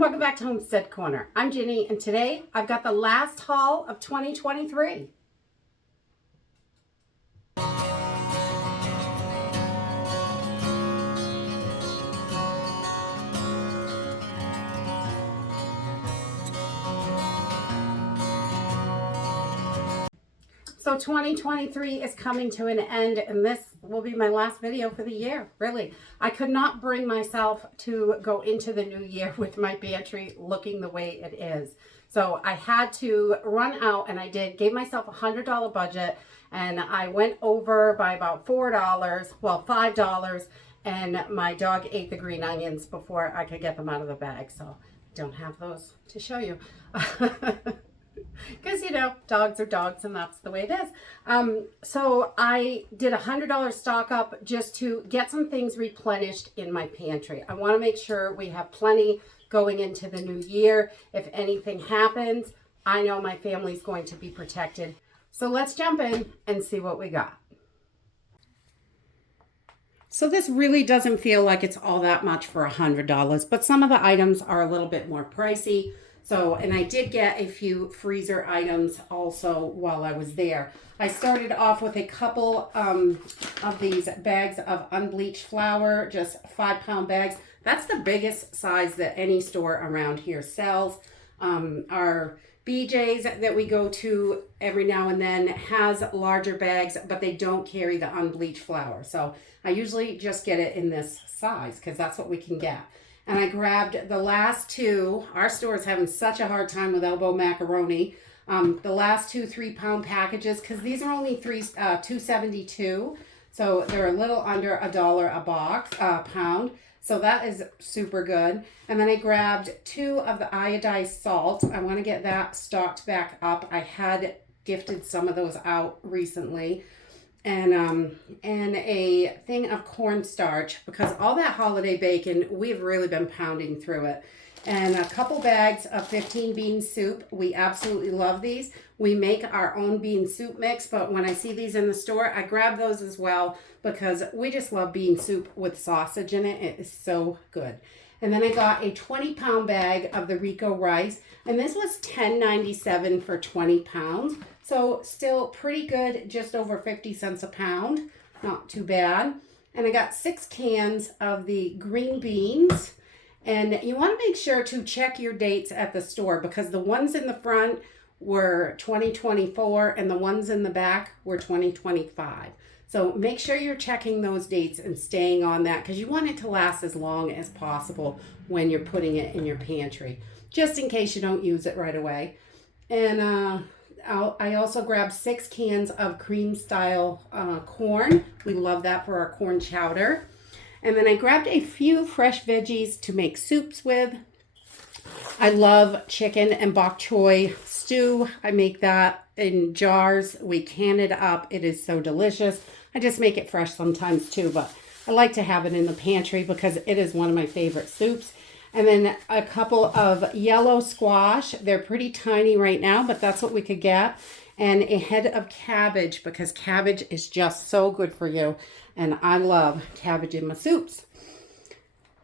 welcome back to Homestead Corner. I'm Ginny, and today I've got the last haul of 2023. So 2023 is coming to an end, and this will be my last video for the year. Really, I could not bring myself to go into the new year with my pantry looking the way it is. So I had to run out, and I did. Gave myself a $100 budget, and I went over by about $4, well, $5, and my dog ate the green onions before I could get them out of the bag. So I don't have those to show you. Because, you know, dogs are dogs, and that's the way it is. So I did a $100 stock up just to get some things replenished in my pantry. I want to make sure we have plenty going into the new year. If anything happens, I know my family's going to be protected. So let's jump in and see what we got. So this really doesn't feel like it's all that much for $100, but some of the items are a little bit more pricey. So, and I did get a few freezer items also while I was there. I started off with a couple of these bags of unbleached flour, just 5-pound bags. That's the biggest size that any store around here sells. Our BJ's that we go to every now and then has larger bags, but they don't carry the unbleached flour. So I usually just get it in this size because that's what we can get. And I grabbed the last two. Our store is having such a hard time with elbow macaroni. The last two 3-pound packages, because these are only $2.72. So they're a little under $1 a pound. So that is super good. And then I grabbed 2 of the iodized salt. I want to get that stocked back up. I had gifted some of those out recently. And a thing of cornstarch, because all that holiday bacon, we've really been pounding through it. And a couple bags of 15 bean soup. We absolutely love these. We make our own bean soup mix, but when I see these in the store, I grab those as well because we just love bean soup with sausage in it. It is so good. And then I got a 20-pound bag of the Rico rice, and this was $10.97 for 20 pounds. So still pretty good, just over 50 cents a pound. Not too bad. And I got 6 cans of the green beans. And you want to make sure to check your dates at the store because the ones in the front were 2024 and the ones in the back were 2025. So make sure you're checking those dates and staying on that because you want it to last as long as possible when you're putting it in your pantry, just in case you don't use it right away. And I also grabbed 6 cans of cream style corn. We love that for our corn chowder. And then I grabbed a few fresh veggies to make soups with. I love chicken and bok choy stew. I make that in jars. We can it up. It is so delicious. I just make it fresh sometimes too, but I like to have it in the pantry because it is one of my favorite soups. And then a couple of yellow squash. They're pretty tiny right now, but that's what we could get. And a head of cabbage because cabbage is just so good for you. And I love cabbage in my soups.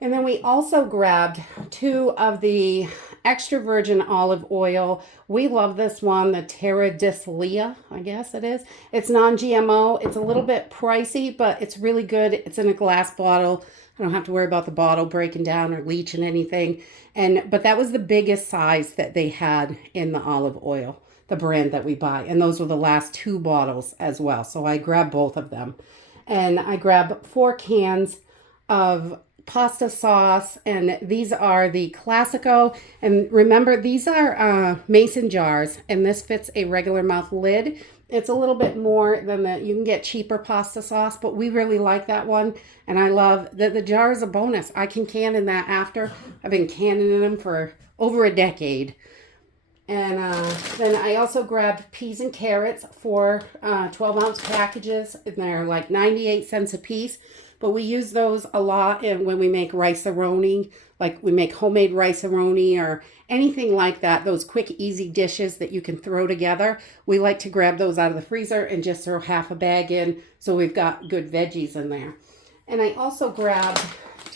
And then we also grabbed 2 of the extra virgin olive oil. We love this one, the Terra Dislia, I guess it is. It's non-GMO. It's a little bit pricey, but it's really good. It's in a glass bottle. I don't have to worry about the bottle breaking down or leaching anything. But that was the biggest size that they had in the olive oil, the brand that we buy. And those were the last 2 bottles as well. So I grabbed both of them. And I grabbed 4 cans of pasta sauce, and these are the Classico. And remember, these are mason jars, and this fits a regular mouth lid. It's a little bit more than you can get cheaper pasta sauce, but we really like that one. And I love that the jar is a bonus. I can can in that after. I've been canning in them for over a decade. And then I also grabbed peas and carrots for 12-ounce packages. And they're like 98 cents a piece. But we use those a lot when we make rice-a-roni, like we make homemade rice-a-roni or anything like that, those quick, easy dishes that you can throw together. We like to grab those out of the freezer and just throw half a bag in so we've got good veggies in there. And I also grabbed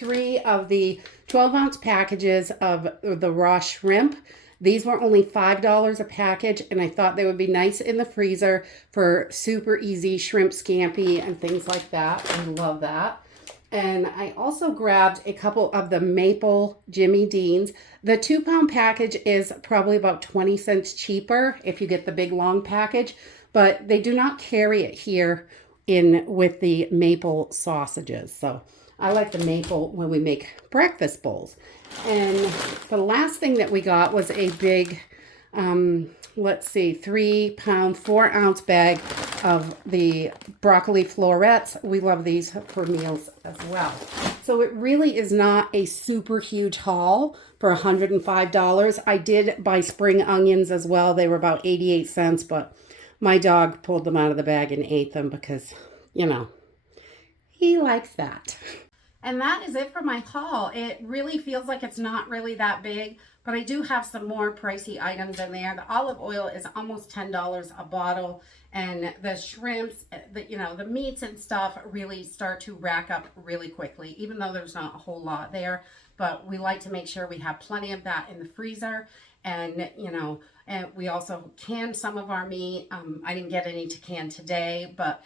3 of the 12-ounce packages of the raw shrimp. These were only $5 a package, and I thought they would be nice in the freezer for super easy shrimp scampi and things like that. I love that. And I also grabbed a couple of the maple Jimmy Deans. The 2-pound package is probably about 20 cents cheaper if you get the big long package, but they do not carry it here in with the maple sausages. So I like the maple when we make breakfast bowls. And the last thing that we got was a big, let's see, 3-pound, 4-ounce bag of the broccoli florets. We love these for meals as well. So it really is not a super huge haul for $105. I did buy spring onions as well. They were about 88 cents, but my dog pulled them out of the bag and ate them because, you know, he likes that. And that is it for my haul. It really feels like it's not really that big, but I do have some more pricey items in there. The olive oil is almost $10 a bottle, and the shrimps, the meats and stuff really start to rack up really quickly, even though there's not a whole lot there. But we like to make sure we have plenty of that in the freezer. And, and we also can some of our meat. I didn't get any to can today, but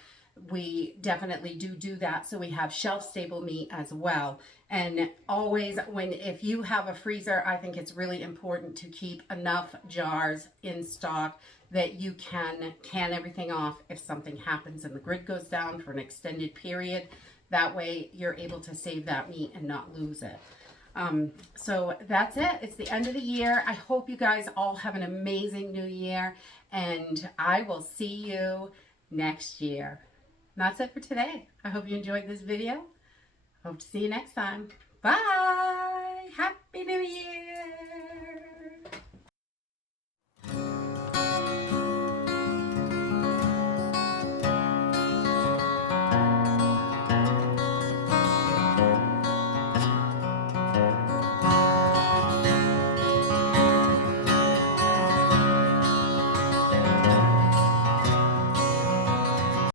we definitely do that, so we have shelf stable meat as well. And always if you have a freezer, I think it's really important to keep enough jars in stock that you can everything off if something happens and the grid goes down for an extended period. That way you're able to save that meat and not lose it. So that's it. It's the end of the year. I hope you guys all have an amazing new year, and I will see you next year. And that's it for today. I hope you enjoyed this video. Hope to see you next time. Bye. Happy New Year.